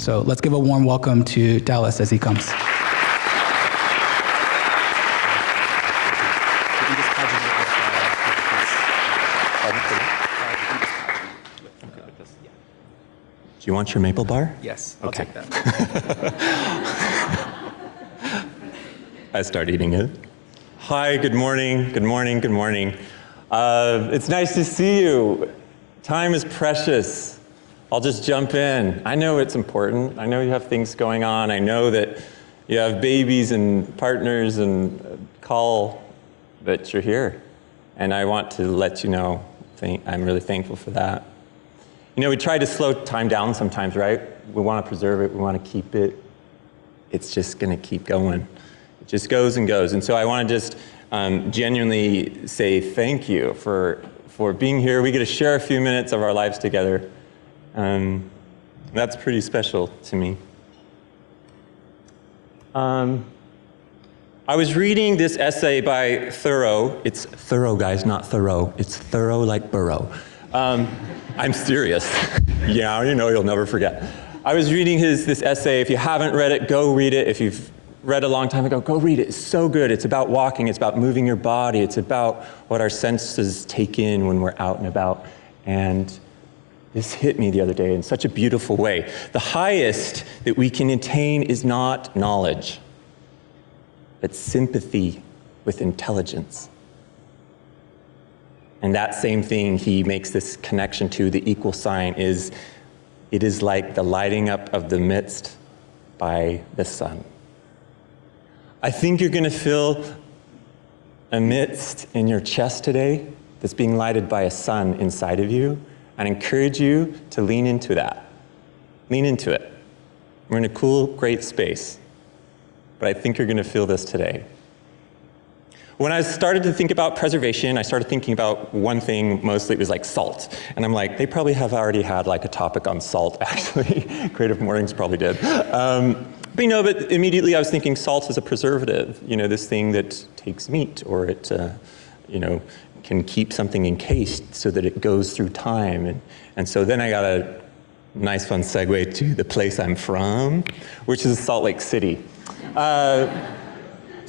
So let's give a warm welcome to Dallas as he comes. Do you want your maple bar? Yes, I'll take that. I start eating it. Hi, good morning, good morning, good morning. It's nice to see you. Time is precious. I'll just jump in. I know it's important. I know you have things going on. I know that you have babies and partners and call, but you're here. And I want to let you know I'm really thankful for that. You know, we try to slow time down sometimes, right? We want to preserve it. We want to keep it. It's just going to keep going. It just goes and goes. And so I want to just genuinely say thank you for being here. We get to share a few minutes of our lives together. That's pretty special to me. I was reading this essay by Thoreau. It's Thoreau, guys, not Thoreau. It's Thoreau like Burrow. I'm serious. Yeah, you know, you'll never forget. I was reading this essay. If you haven't read it, go read it. If you've read a long time ago, go read it. It's so good. It's about walking. It's about moving your body. It's about what our senses take in when we're out and about. And this hit me the other day in such a beautiful way. The highest that we can attain is not knowledge, but sympathy with intelligence. And that same thing he makes this connection to, the equal sign, is it is like the lighting up of the midst by the sun. I think you're going to feel a midst in your chest today that's being lighted by a sun inside of you. I encourage you to lean into that. Lean into it. We're in a cool, great space. But I think you're going to feel this today. When I started to think about preservation, I started thinking about one thing mostly. It was like salt. And I'm like, they probably have already had like a topic on salt, actually. CreativeMornings probably did. But you know, but immediately I was thinking salt is a preservative. You know, this thing that takes meat, or it, you know, can keep something encased so that it goes through time. And so then I got a nice fun segue to the place I'm from, which is Salt Lake City. Salt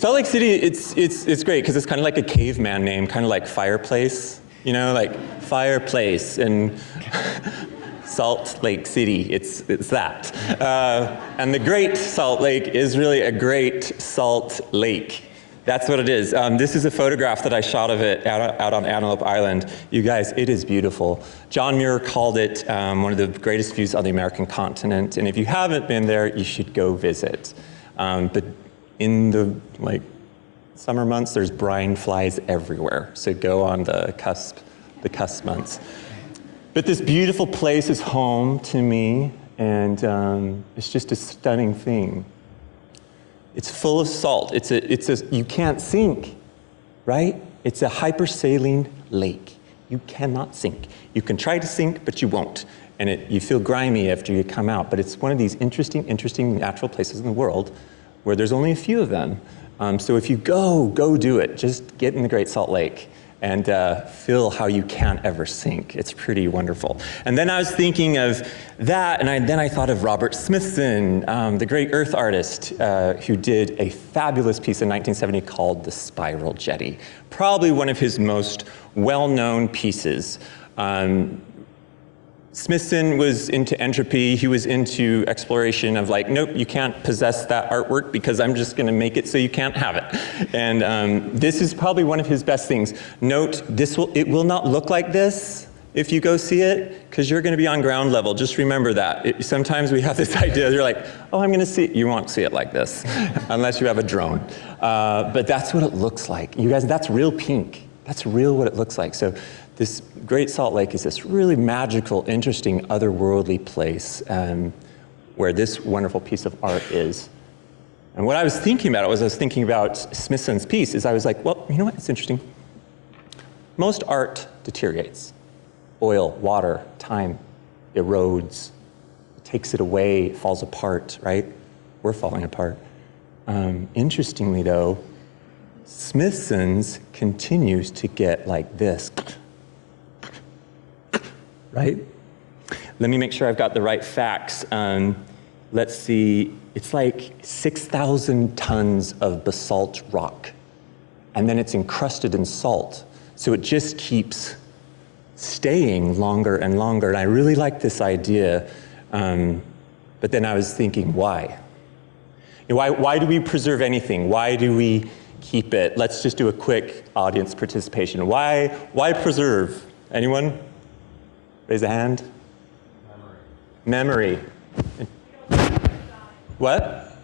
Lake City, it's great because it's kind of like a caveman name, kind of like fireplace, you know, like fireplace and Salt Lake City, it's that. And the Great Salt Lake is really a great salt lake. That's what it is. This is a photograph that I shot of it out on Antelope Island. You guys, it is beautiful. John Muir called it one of the greatest views on the American continent. And if you haven't been there, you should go visit. But in the summer months, there's brine flies everywhere. So go on the cusp months. But this beautiful place is home to me, and it's just a stunning thing. It's full of salt. You can't sink, right? It's a hypersaline lake. You cannot sink. You can try to sink, but you won't. And you feel grimy after you come out. But it's one of these interesting natural places in the world where there's only a few of them. So if you go do it. Just get in the Great Salt Lake and feel how you can't ever sink. It's pretty wonderful. And then I was thinking of that, and then I thought of Robert Smithson, the great earth artist, who did a fabulous piece in 1970 called The Spiral Jetty. Probably one of his most well-known pieces. Smithson was into entropy. He was into exploration of like, nope, you can't possess that artwork because I'm just going to make it so you can't have it. And this is probably one of his best things. Note, it will not look like this if you go see it, because you're going to be on ground level. Just remember that. Sometimes we have this idea, you're like, oh, I'm going to see it. You won't see it like this, unless you have a drone. But that's what it looks like. You guys, that's real pink. That's real what it looks like. So this Great Salt Lake is this really magical, interesting, otherworldly place where this wonderful piece of art is. And what I was thinking about was I was thinking about Smithson's piece is I was like, well, you know what, it's interesting. Most art deteriorates. Oil, water, time, erodes, it takes it away, it falls apart, right? We're falling apart. Interestingly though, Smithson's continues to get like this. Right? Let me make sure I've got the right facts. let's see, it's like 6,000 tons of basalt rock. And then it's encrusted in salt. So it just keeps staying longer and longer. And I really like this idea. But then I was thinking, why? You know, why do we preserve anything? Why do we keep it? Let's just do a quick audience participation. Why preserve? Anyone? Raise a hand. Memory. What?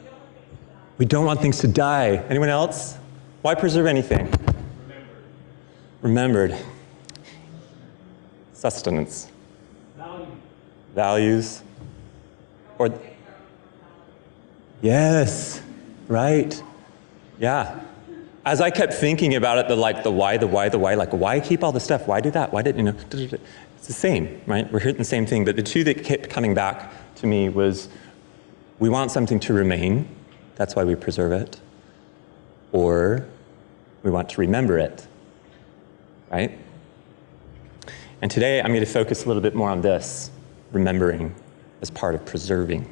We don't want things to die. Anyone else? Why preserve anything? Remembered. Sustenance. Values. Or yes, right. Yeah. As I kept thinking about it, the why, like why keep all the stuff? Why do that? Why did, you know, it's the same, right? We're hitting the same thing, but the two that kept coming back to me was we want something to remain, that's why we preserve it, or we want to remember it, right? And today I'm going to focus a little bit more on this, remembering as part of preserving.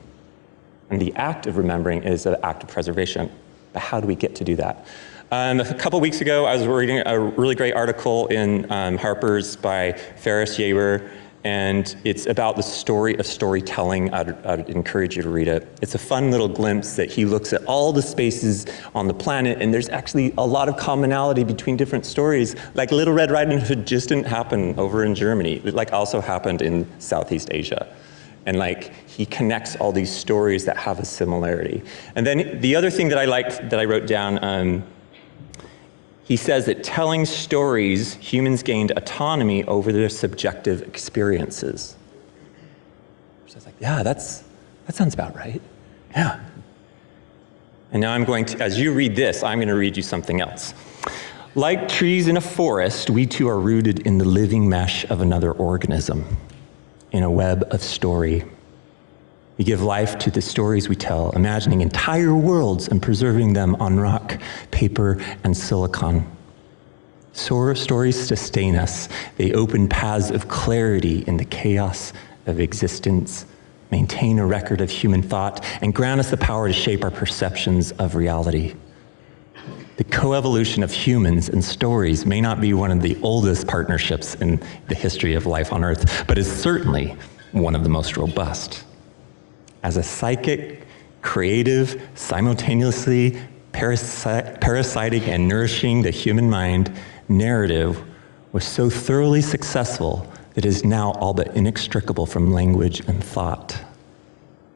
And the act of remembering is an act of preservation. But how do we get to do that? A couple weeks ago, I was reading a really great article in Harper's by Ferris Yaber, and it's about the story of storytelling. I'd encourage you to read it. It's a fun little glimpse that he looks at all the spaces on the planet, and there's actually a lot of commonality between different stories. Like Little Red Riding Hood just didn't happen over in Germany. It like also happened in Southeast Asia. And like he connects all these stories that have a similarity. And then the other thing that I liked that I wrote down, he says that telling stories, humans gained autonomy over their subjective experiences. So I was like, yeah, that sounds about right. Yeah. And now I'm going to, as you read this, I'm going to read you something else. Like trees in a forest, we too are rooted in the living mesh of another organism, in a web of story. We give life to the stories we tell, imagining entire worlds and preserving them on rock, paper, and silicon. Stories sustain us. They open paths of clarity in the chaos of existence, maintain a record of human thought, and grant us the power to shape our perceptions of reality. The coevolution of humans and stories may not be one of the oldest partnerships in the history of life on Earth, but is certainly one of the most robust. As a psychic, creative, simultaneously parasitic and nourishing the human mind, narrative was so thoroughly successful that it is now all but inextricable from language and thought.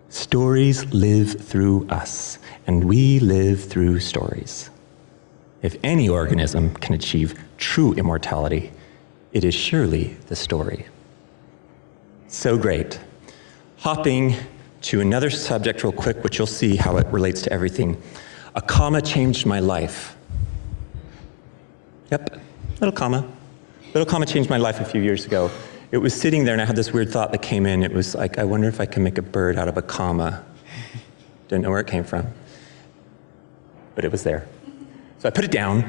Stories live through us, and we live through stories. If any organism can achieve true immortality, it is surely the story. So great. Hopping to another subject real quick, which you'll see how it relates to everything. A comma changed my life. Yep, little comma. Little comma changed my life a few years ago. It was sitting there and I had this weird thought that came in. It was like, I wonder if I can make a bird out of a comma. Didn't know where it came from, but it was there. So I put it down,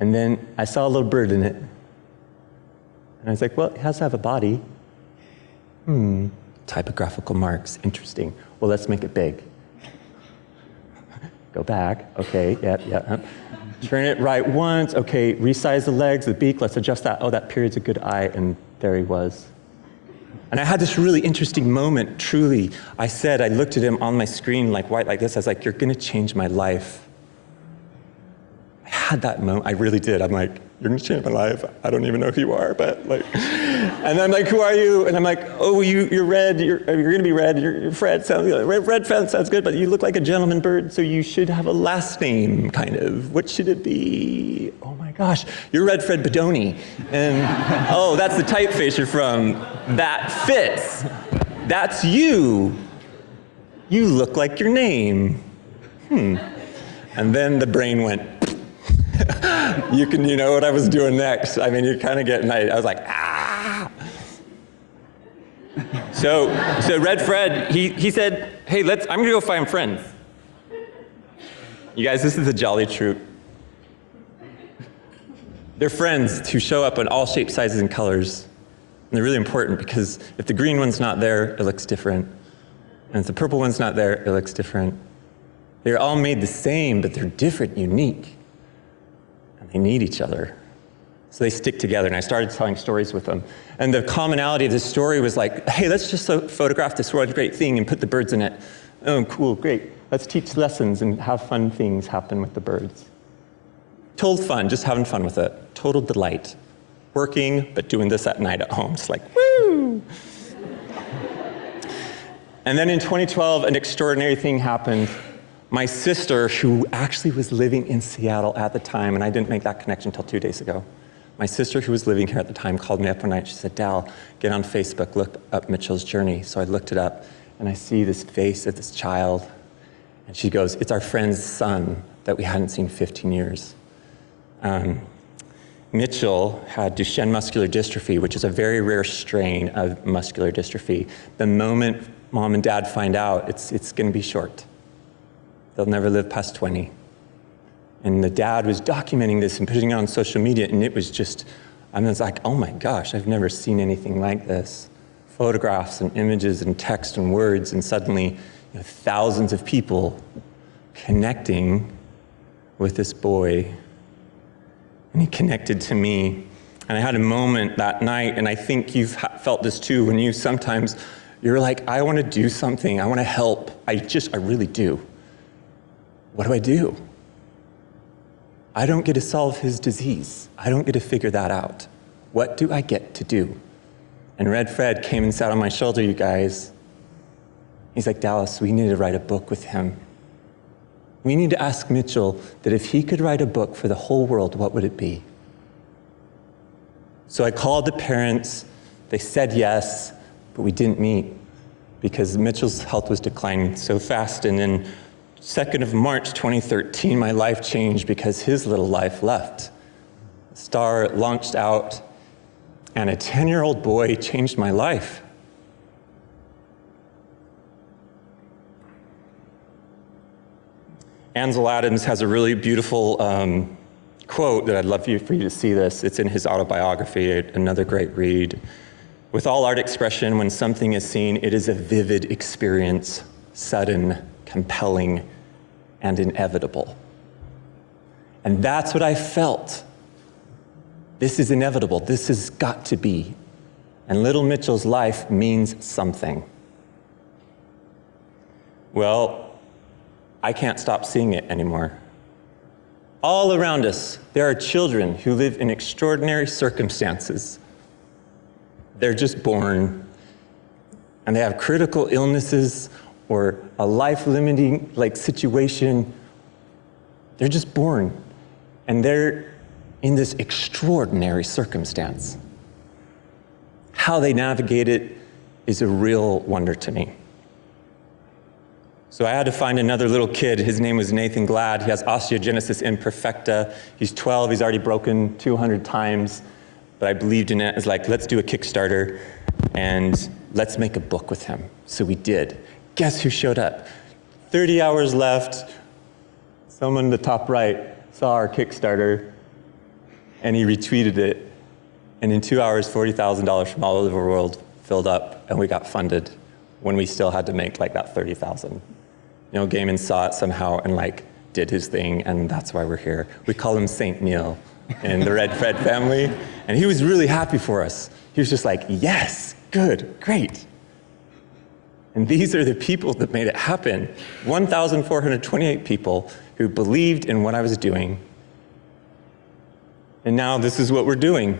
and then I saw a little bird in it. And I was like, well, it has to have a body. Typographical marks, interesting. Well, let's make it big. Go back, okay, yep. Turn it right once, okay, resize the legs, the beak, let's adjust that. Oh, that period's a good eye, and there he was. And I had this really interesting moment, truly. I looked at him on my screen like white like this, I was like, you're gonna change my life. I had that moment, I really did. I'm like, you're gonna change my life. I don't even know who you are, but like, and I'm like, who are you? And I'm like, oh, you're red, you're gonna be red, you're Fred, red Fred sounds good, but you look like a gentleman bird, so you should have a last name, kind of. What should it be? Oh my gosh, you're Red Fred Bedoni. And oh, that's the typeface you're from. That fits. That's you. You look like your name. And then the brain went, you know what I was doing next. I mean, you're kind of getting, I was like, ah. So Red Fred, he said, hey, I'm gonna go find friends. You guys, this is a jolly troop. They're friends who show up in all shapes, sizes, and colors. And they're really important because if the green one's not there, it looks different. And if the purple one's not there, it looks different. They're all made the same, but they're different, unique. And they need each other. So they stick together, and I started telling stories with them. And the commonality of this story was like, hey, let's just photograph this one great thing and put the birds in it. Oh, cool, great. Let's teach lessons and have fun things happen with the birds. Total fun, just having fun with it. Total delight. Working, but doing this at night at home. It's like, woo! And then in 2012, an extraordinary thing happened. My sister, who actually was living in Seattle at the time, and I didn't make that connection until 2 days ago. My sister, who was living here at the time, called me up one night. She said, Dal, get on Facebook, look up Mitchell's journey. So I looked it up, and I see this face of this child. And she goes, it's our friend's son that we hadn't seen 15 years. Mitchell had Duchenne muscular dystrophy, which is a very rare strain of muscular dystrophy. The moment mom and dad find out, it's going to be short. They'll never live past 20. And the dad was documenting this and putting it on social media, and it was just, I was like, oh my gosh, I've never seen anything like this. Photographs and images and text and words, and suddenly thousands of people connecting with this boy. And he connected to me. And I had a moment that night, and I think you've felt this too, when you sometimes, you're like, I want to do something, I want to help. I really do. What do I do? I don't get to solve his disease. I don't get to figure that out. What do I get to do? And Red Fred came and sat on my shoulder, you guys. He's like, Dallas, we need to write a book with him. We need to ask Mitchell that if he could write a book for the whole world, what would it be? So I called the parents. They said yes, but we didn't meet because Mitchell's health was declining so fast. And then 2nd of March 2013, my life changed because his little life left. The star launched out, and a 10-year-old boy changed my life. Ansel Adams has a really beautiful quote that I'd love for you to see this. It's in his autobiography, another great read. With all art expression, when something is seen, it is a vivid experience, sudden, compelling, and inevitable. And that's what I felt. This is inevitable. This has got to be. And little Mitchell's life means something. Well, I can't stop seeing it anymore. All around us, there are children who live in extraordinary circumstances. They're just born, and they have critical illnesses or a life-limiting situation. They're just born, and they're in this extraordinary circumstance. How they navigate it is a real wonder to me. So I had to find another little kid. His name was Nathan Glad. He has osteogenesis imperfecta. He's 12. He's already broken 200 times. But I believed in it. It's like, let's do a Kickstarter, and let's make a book with him. So we did. Guess who showed up? 30 hours left. Someone in the top right saw our Kickstarter, and he retweeted it. And in 2 hours, $40,000 from all over the world filled up, and we got funded when we still had to make that 30,000. Gaiman saw it somehow and did his thing, and that's why we're here. We call him Saint Neil in the Red Fred family, and he was really happy for us. He was just like, yes, good, great. And these are the people that made it happen. 1,428 people who believed in what I was doing. And now this is what we're doing.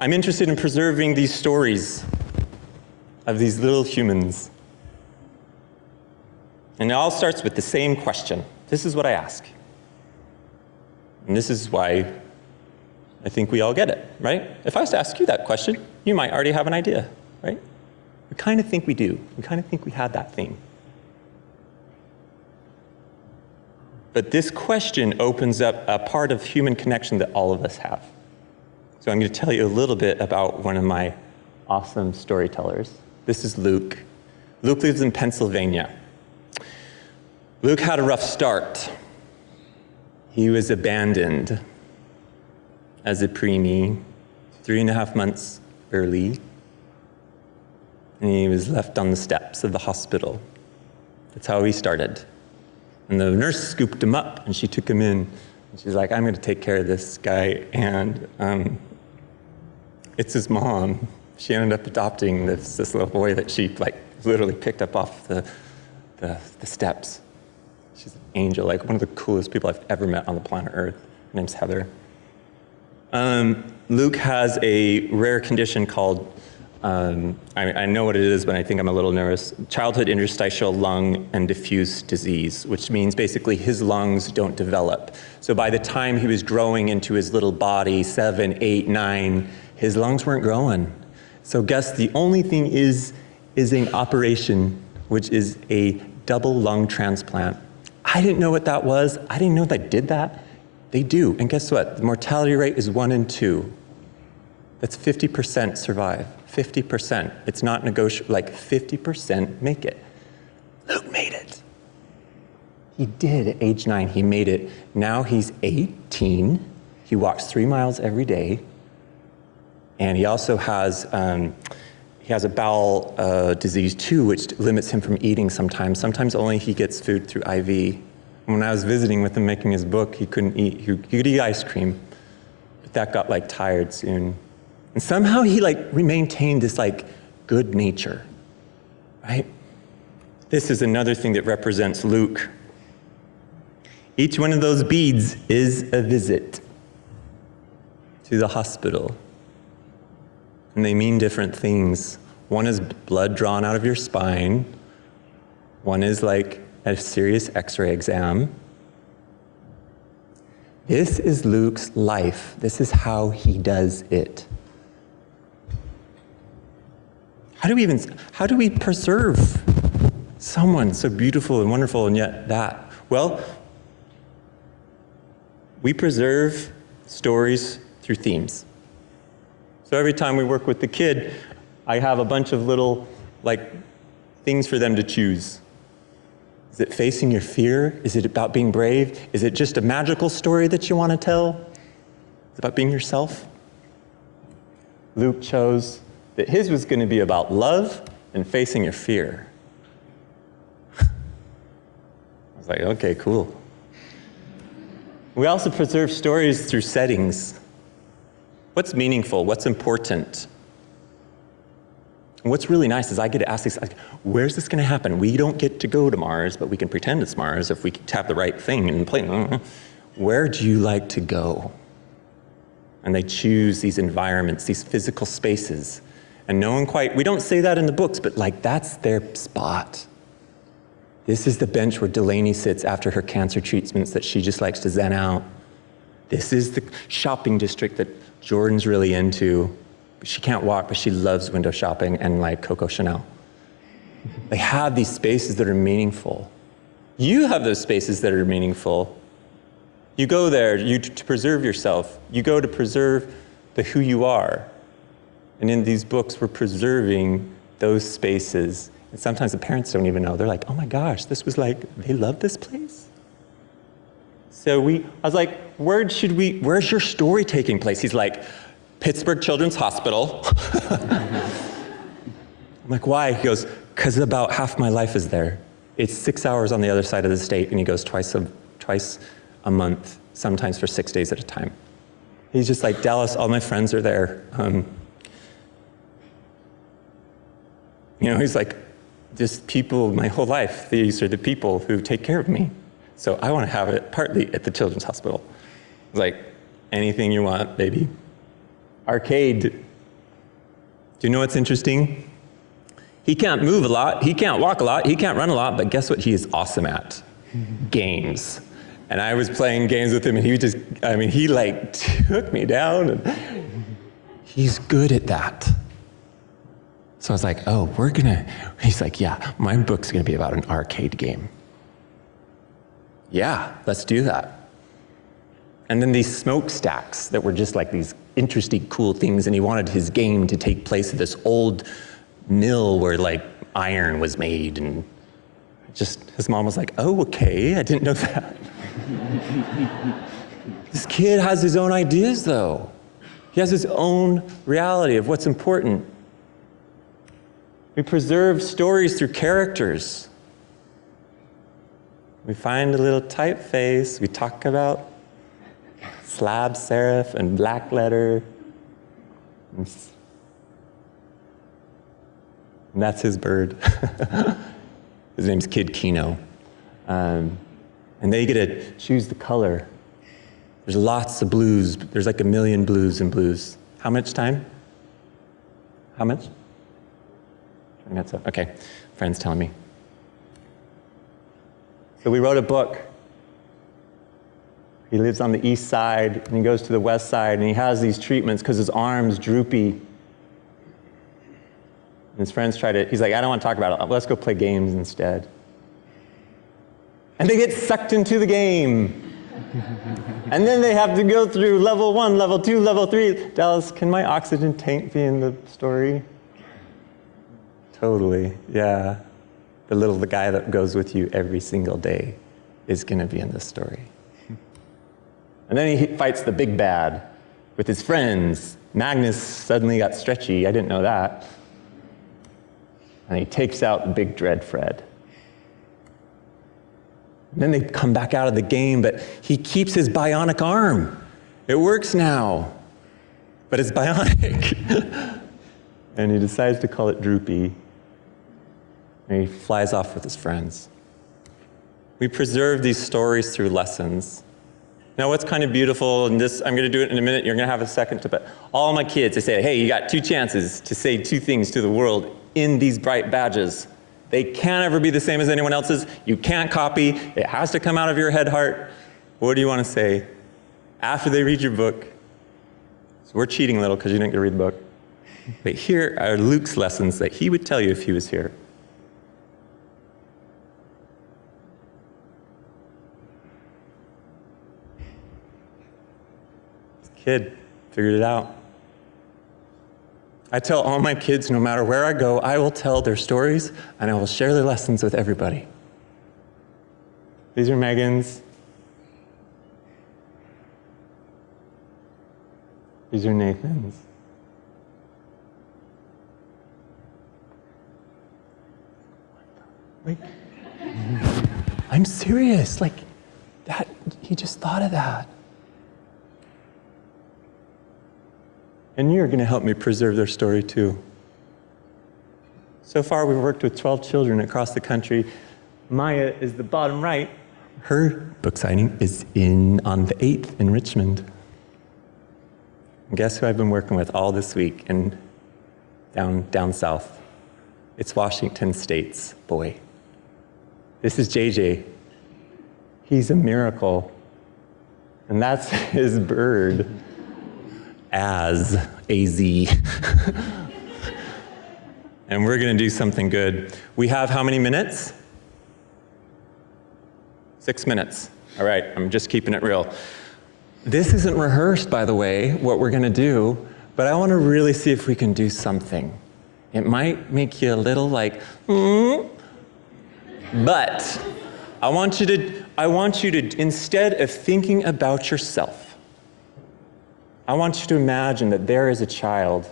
I'm interested in preserving these stories of these little humans. And it all starts with the same question. This is what I ask. And this is why I think we all get it, right? If I was to ask you that question, you might already have an idea, right? We kind of think we do. We kind of think we had that thing. But this question opens up a part of human connection that all of us have. So I'm going to tell you a little bit about one of my awesome storytellers. This is Luke. Luke lives in Pennsylvania. Luke had a rough start. He was abandoned as a preemie, 3.5 months early. and he was left on the steps of the hospital. That's how he started. And the nurse scooped him up, and she took him in. And she's like, I'm going to take care of this guy. And it's his mom. She ended up adopting this little boy that she literally picked up off the steps. She's an angel, like one of the coolest people I've ever met on the planet Earth. Her name's Heather. Luke has a rare condition called, I know what it is, but I think I'm a little nervous, childhood interstitial lung and diffuse disease, which means basically his lungs don't develop. So by the time he was growing into his little body, 7, 8, 9, his lungs weren't growing. So guess the only thing is an operation, which is a double lung transplant. I didn't know what that was. I didn't know they did that. They do, and guess what? The mortality rate is 1 in 2. That's 50% survive, 50%. It's not negotiable, 50% make it. Luke made it. He did at age 9, he made it. Now he's 18, he walks 3 miles every day, and he also has, he has a bowel disease too, which limits him from eating sometimes. Sometimes only he gets food through IV. When I was visiting with him making his book, he couldn't eat, he could eat ice cream, but that got tired soon. And somehow he maintained this good nature, right? This is another thing that represents Luke. Each one of those beads is a visit to the hospital. And they mean different things. One is blood drawn out of your spine. One is a serious x-ray exam. This is Luke's life. This is how he does it. How do we preserve someone so beautiful and wonderful and yet that? Well, we preserve stories through themes. So every time we work with the kid, I have a bunch of little things for them to choose. Is it facing your fear? Is it about being brave? Is it just a magical story that you want to tell? Is it about being yourself? Luke chose that his was going to be about love and facing your fear. I was like, okay, cool. We also preserve stories through settings. What's meaningful? What's important? And what's really nice is I get to ask these, where's this going to happen? We don't get to go to Mars, but we can pretend it's Mars if we tap the right thing and play. Where do you like to go? And they choose these environments, these physical spaces. And no one quite, we don't say that in the books, but that's their spot. This is the bench where Delaney sits after her cancer treatments that she just likes to zen out. This is the shopping district that Jordan's really into. She can't walk, but she loves window shopping and Coco Chanel. They have these spaces that are meaningful. You have those spaces that are meaningful. You go there to preserve yourself. You go to preserve who you are. And in these books, we're preserving those spaces. And sometimes the parents don't even know. They're like, oh my gosh, this was they love this place? So I was like, where's your story taking place? He's like, Pittsburgh Children's Hospital. I'm like, why? He goes, because about half my life is there. It's 6 hours on the other side of the state, and he goes twice a month, sometimes for 6 days at a time. He's just like, Dallas, all my friends are there. He's like, just people, my whole life, these are the people who take care of me. So I want to have it partly at the Children's Hospital. Anything you want, baby. Arcade. Do you know what's interesting? He can't move a lot, he can't walk a lot, he can't run a lot, but guess what he is awesome at? Games. And I was playing games with him, and he took me down. And he's good at that. So I was like, oh, he's like, yeah, my book's gonna be about an arcade game. Yeah, let's do that. And then these smokestacks that were just these interesting, cool things, and he wanted his game to take place at this old mill where iron was made, and his mom was like, oh, okay, I didn't know that. This kid has his own ideas, though. He has his own reality of what's important. We preserve stories through characters. We find a little typeface. We talk about slab serif and black letter. And that's his bird. His name's Kid Kino. And they get to choose the color. There's lots of blues. There's like 1 million blues and blues. How much time? How much? Okay, friend's telling me. So we wrote a book. He lives on the east side, and he goes to the west side, and he has these treatments because his arm's droopy. And his friends he's like, I don't want to talk about it. Let's go play games instead. And they get sucked into the game. And then they have to go through level 1, level 2, level 3. Dallas, can my oxygen tank be in the story? Totally, yeah. The guy that goes with you every single day is going to be in this story. And then he fights the big bad with his friends. Magnus suddenly got stretchy. I didn't know that. And he takes out the big dread Fred. And then they come back out of the game, but he keeps his bionic arm. It works now, but it's bionic. And he decides to call it Droopy. And he flies off with his friends. We preserve these stories through lessons. Now, what's kind of beautiful, and this, I'm going to do it in a minute, you're going to have a second to, but all my kids, I say, hey, you got 2 chances to say 2 things to the world in these bright badges. They can't ever be the same as anyone else's. You can't copy. It has to come out of your head heart. What do you want to say after they read your book? So we're cheating a little because you didn't get to read the book. But here are Luke's lessons that he would tell you if he was here. Kid figured it out. I tell all my kids, no matter where I go, I will tell their stories and I will share their lessons with everybody. These are Megan's. These are Nathan's. Like, I'm serious. Like, that, he just thought of that. And you're going to help me preserve their story too. So far, we've worked with 12 children across the country. Maya is the bottom right. Her book signing is on the 8th in Richmond. And guess who I've been working with all this week and down south? It's Washington State's boy. This is JJ. He's a miracle. And that's his bird. AZ. And we're going to do something good. We have how many minutes? 6 minutes. All right, I'm just keeping it real. This isn't rehearsed, by the way, what we're going to do, but I want to really see if we can do something. It might make you a little like, but I want you to, instead of thinking about yourself, I want you to imagine that there is a child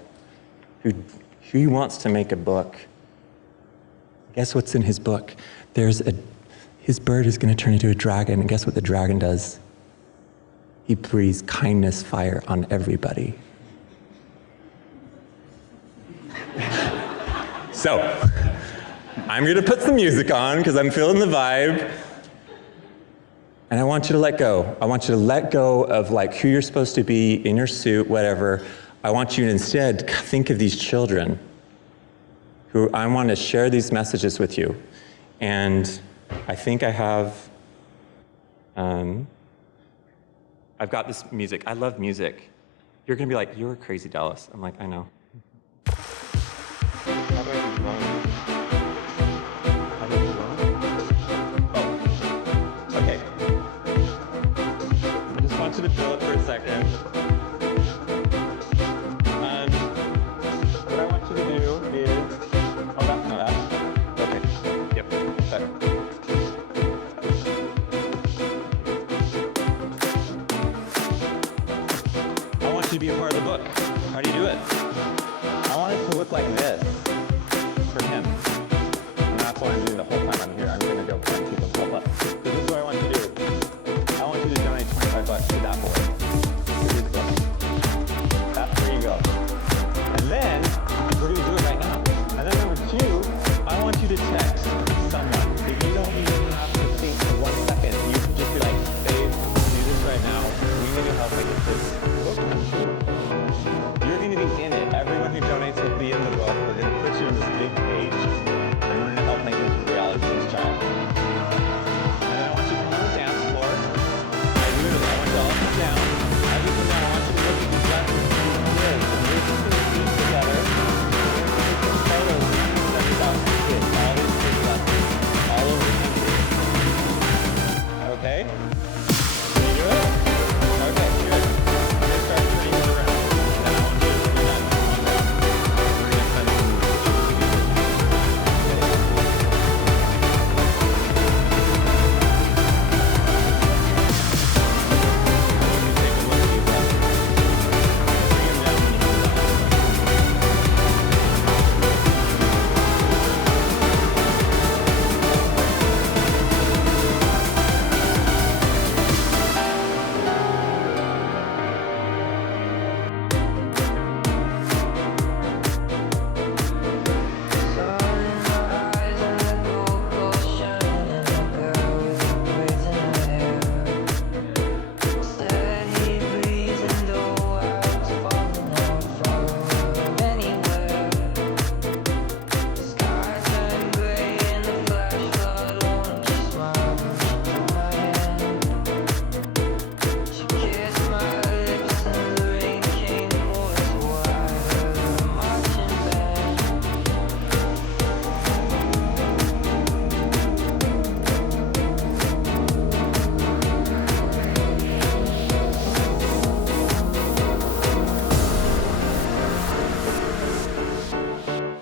who wants to make a book. Guess what's in his book? His bird is going to turn into a dragon, and guess what the dragon does? He breathes kindness fire on everybody. So, I'm going to put some music on because I'm feeling the vibe. And I want you to let go. I want you to let go of like who you're supposed to be in your suit, whatever. I want you to instead think of these children who I want to share these messages with you. And I think I have, I've got this music. I love music. You're going to be like, you're crazy, Dallas. I'm like, I know. How do I do wrong? To feel it for a second. What I want you to do is, that's not that. Okay, yep, better. I want you to be a part of the book. How do you do it? I want it to look like this. for him. And that's what I'm doing the whole time I'm here. I'm going to go find people's help up. So this is what I want you to do. I want you to donate $25 to that boy. To his book. There you go. And then, we're going to do it right now. And then number two, I want you to text someone. If you don't even have to think for 1 second, you can just be like, babe, do this right now. We need to help me get this book. You're going to be in it. Everyone who donates